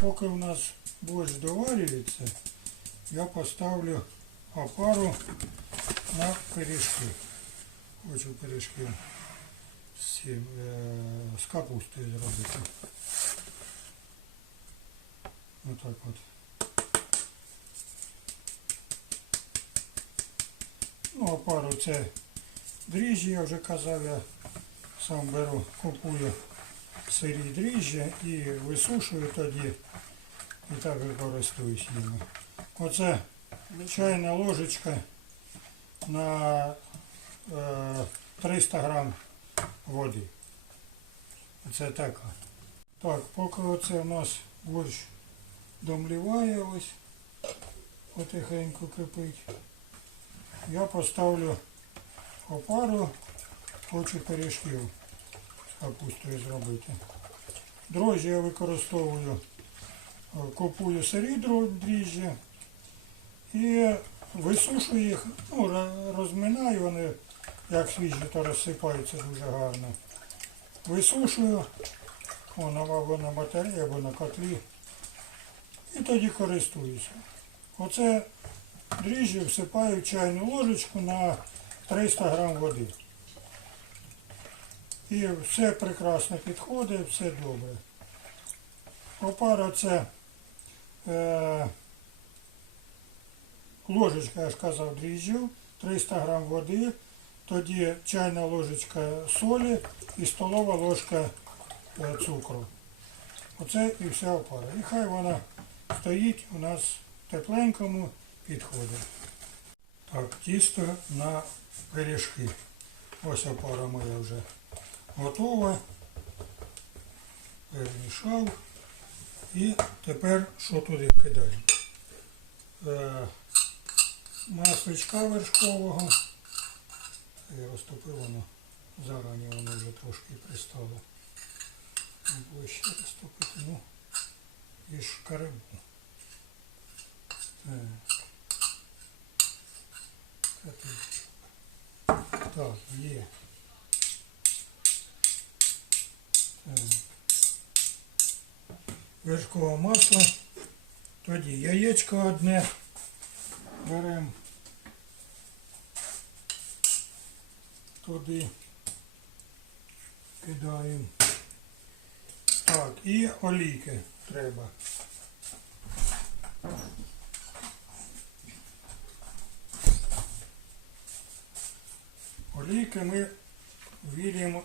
Поки у нас борщ доварюється, я поставлю опару на пиріжки. Хочу пиріжки з, цим, е, з капустою зробити. Отак от. Ну, опару це дріжджі, я вже казав, я сам беру, купую Сирі дріжджі і висушую тоді і так і користуюсь ними. Оце чайна ложечка на е, 300 грам води. Це така. Так, поки оце у нас борщ домліває ось, потихеньку кипить, я поставлю опару, хочу пиріжків капустою зробити. Дрожжі я використовую, е, купую сирі дріжджі і висушую їх, ну, розминаю вони, як свіжі, то розсипаються дуже гарно. Висушую, воно або на батареї, або на котлі. І тоді користуюся. Оце дріжджі всипаю в чайну ложечку на 300 грам води. І все прекрасно підходить, все добре. Опара це е, ложечка, я ж казав, дріжджів, 300 грам води, тоді чайна ложечка солі і столова ложка е, цукру. Оце і вся опара. І хай вона стоїть у нас в тепленькому підходить. Так, тісто на пиріжки. Ось опара моя вже готова. Перемішав. І тепер що туди кидаємо? Е, масличка вершкового. Я розтопив воно. Зарані воно вже трошки пристало. Було ще розтопити. Ну, і шкаребу. Так. Є. Так. Вершкове масло. Тоді яєчко одне беремо. Туди кидаємо. Так, і олійки треба. Олійки ми вілємо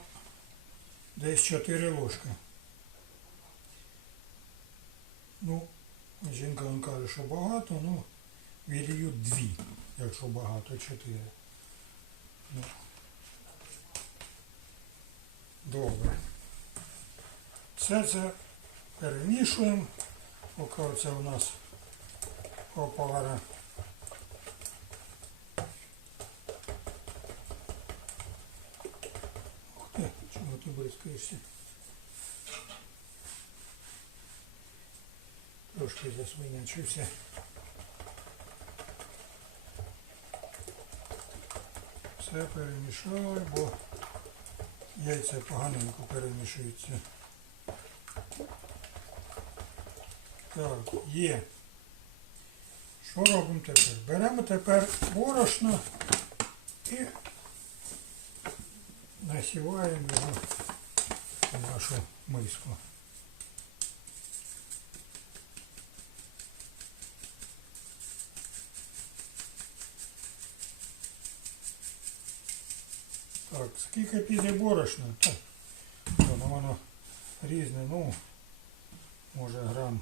десь 4 ложки. Ну, жінка вам каже, що багато, ну, вілію 2, якщо багато, 4. Ну. Добре. Все це перемішуємо, поки це у нас опара. Ти бризкаєшся? Трошки засвинячився. Все перемішали, бо яйця поганенько перемішуються. Так, є. Що робимо тепер? Беремо тепер борошно і насіваємо його в нашу миску. Так, скільки піде борошна? Так, воно, воно різне, ну, може грам,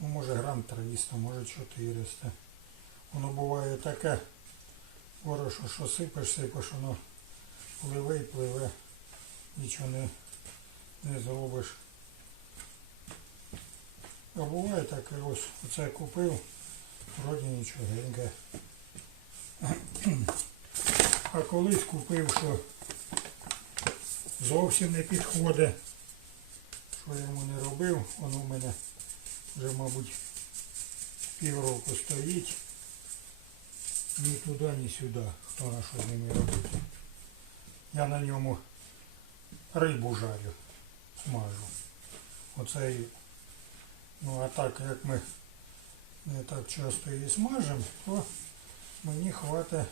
ну, може грам 300, може 400. Воно буває таке борошно, що сипеш, сипеш, воно пливе і пливе, нічого не, не зробиш. А буває таке, ось оце купив, вроді нічогеньке. А колись купив, що зовсім не підходить. Що я йому не робив, воно в мене вже, мабуть, півроку стоїть. Ні туди, ні сюди. Хто на що з ними робити. Я на ньому рибу жарю, смажу. Оцей Ну а так як ми не так часто її смажимо, то мені хватить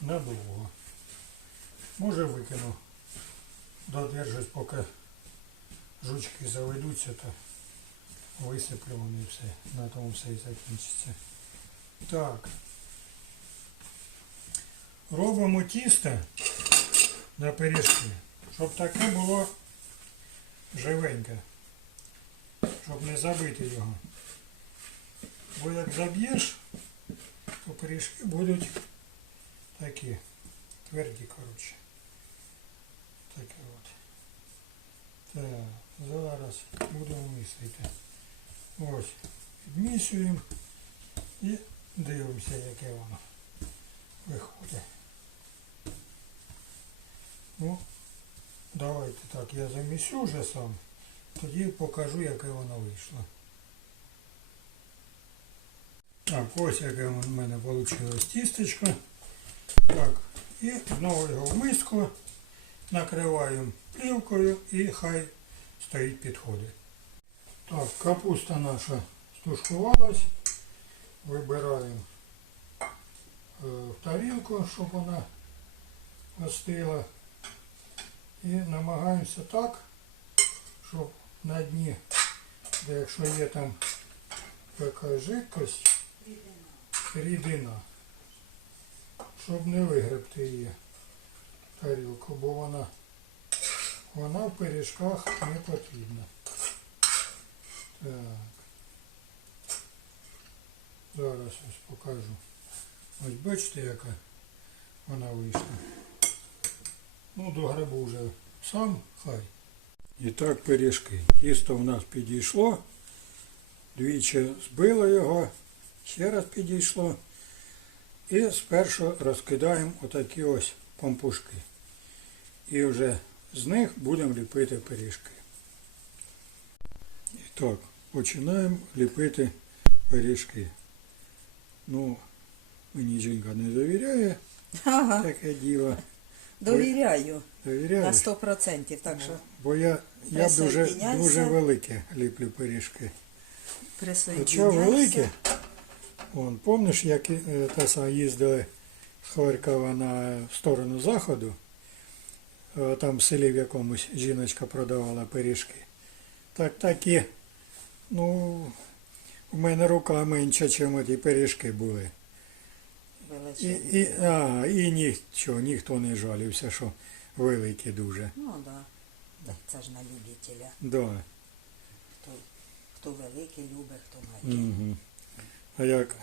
надовго. Може викину. Додержусь, поки жучки заведуться, то висиплю вони все. На тому все і закінчиться. Так. Робимо тісто на пиріжки, щоб таке було живеньке, щоб не забити його. Бо як заб'єш, то пиріжки будуть такі тверді, коротше. Таке от. Так, зараз будемо місити. Ось, підмісуємо і дивимося, яке воно виходить. Ну, давайте так, я замісю вже сам, тоді покажу, яке воно вийшло. Так, ось яке в мене вийшло тістечко. Так, і знову його в миску накриваємо плівкою і хай стоїть підходить. Так, капуста наша стушкувалась. Вибираємо е, в тарілку, щоб вона остила. І намагаємося так, щоб на дні, де якщо є там якась жидкость, рідина, щоб не вигребти її тарілку, бо вона, вона в пиріжках не потрібна. Так. Зараз ось покажу. Ось бачите, яка вона вийшла. Ну, до грибу вже сам хай. І так пиріжки. Тісто в нас підійшло. Двічі збило його, ще раз підійшло. І спершу розкидаємо отакі ось пампушки. І вже з них будемо ліпити пиріжки. І так, починаємо ліпити пиріжки. Ну, мені жінка не довіряє Ага, таке діло. Довіряю на 100%, так що Бо я, я дуже, Присоединяйся. дуже велике ліплю пиріжки. Хоча присоединяйся. велике, вон, помниш, як е, та сама їздили з Харкова на сторону заходу, е, там в селі в якомусь жіночка продавала пиріжки. Так такі, ну, у мене рука менша, ніж ті пиріжки були. І, і, а, і нічого, ніхто не жалівся, що великі дуже. Ну так. Да. Так, Це ж на любителя. Да. Хто, хто великий любить, хто малий. Угу. А як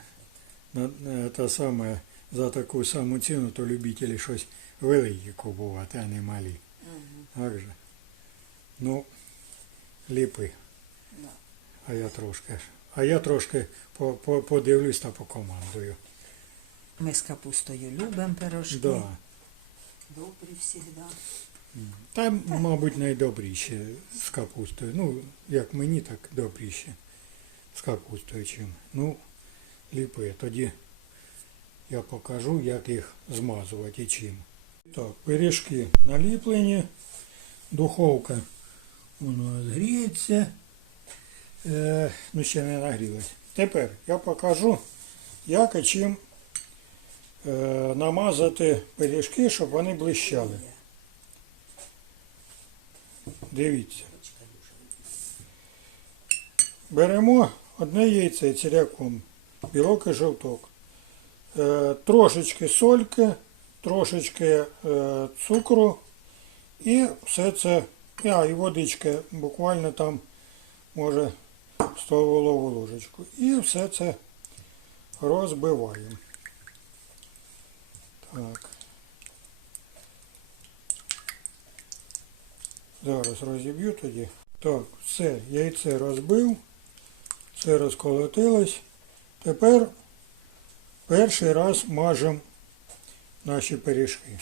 на, на, та саме, за таку саму ціну, то любителі щось велике купувати, а не малі. Мгм, Так же? Ну, ліпи. да. А я трошки. А я трошки по, по, подивлюсь та покомандую. Ми з капустою любимо пирожки. Да. Добрі завжди. Там, мабуть, найдобріше з капустою. Ну, як мені, так добріше з капустою чим. Ну, ліпи. Тоді я покажу, як їх змазувати і чим. Так, пиріжки наліплені, духовка у нас гріється. Е, ну, ще не нагрілась. Тепер я покажу, як і чим намазати пиріжки, щоб вони блищали. Дивіться. Беремо одне яйце ціляком, білок і жовток. Е, трошечки сольки, трошечки е, цукру і все це, а, і водички, буквально там, може, столову ложечку. І все це розбиваємо. Так. Зараз розіб'ю тоді. Так, все, яйце розбив, все розколотилось. Тепер перший раз мажемо наші пиріжки.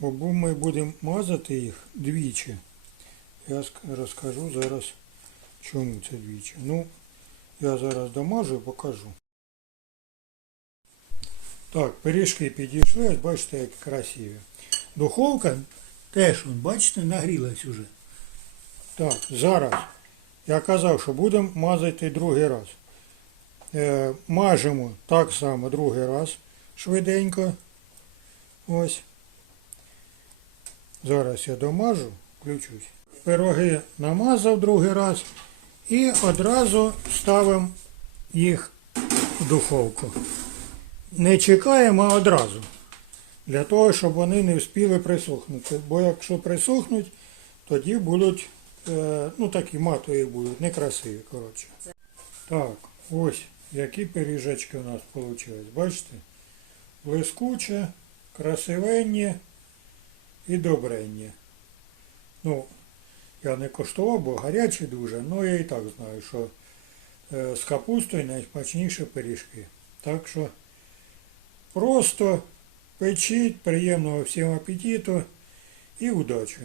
Бо ми будемо мазати їх двічі. Я розкажу зараз, чому це двічі. Ну, я зараз домажу і покажу. Так, пиріжки підійшли, ось бачите, як красиві. Духовка теж, бачите, нагрілась уже. Так, зараз Я казав, що будемо мазати другий раз. Е, мажемо так само другий раз швиденько. Ось. Зараз я домажу, включусь. Пироги намазав другий раз і одразу ставимо їх в духовку. Не чекаємо, а одразу. Для того, щоб вони не встигли присохнути. Бо якщо присохнуть, тоді будуть, е, ну такі матові будуть, некрасиві, коротше. Так, ось які пиріжечки у нас вийшли. Бачите? Блискуче, красивенні і добренні. Ну, я не коштував, бо гарячі дуже, але я і так знаю, що е, з капустою найсмачніші пиріжки. Так що просто печіть, приємного всім апетиту і удачі!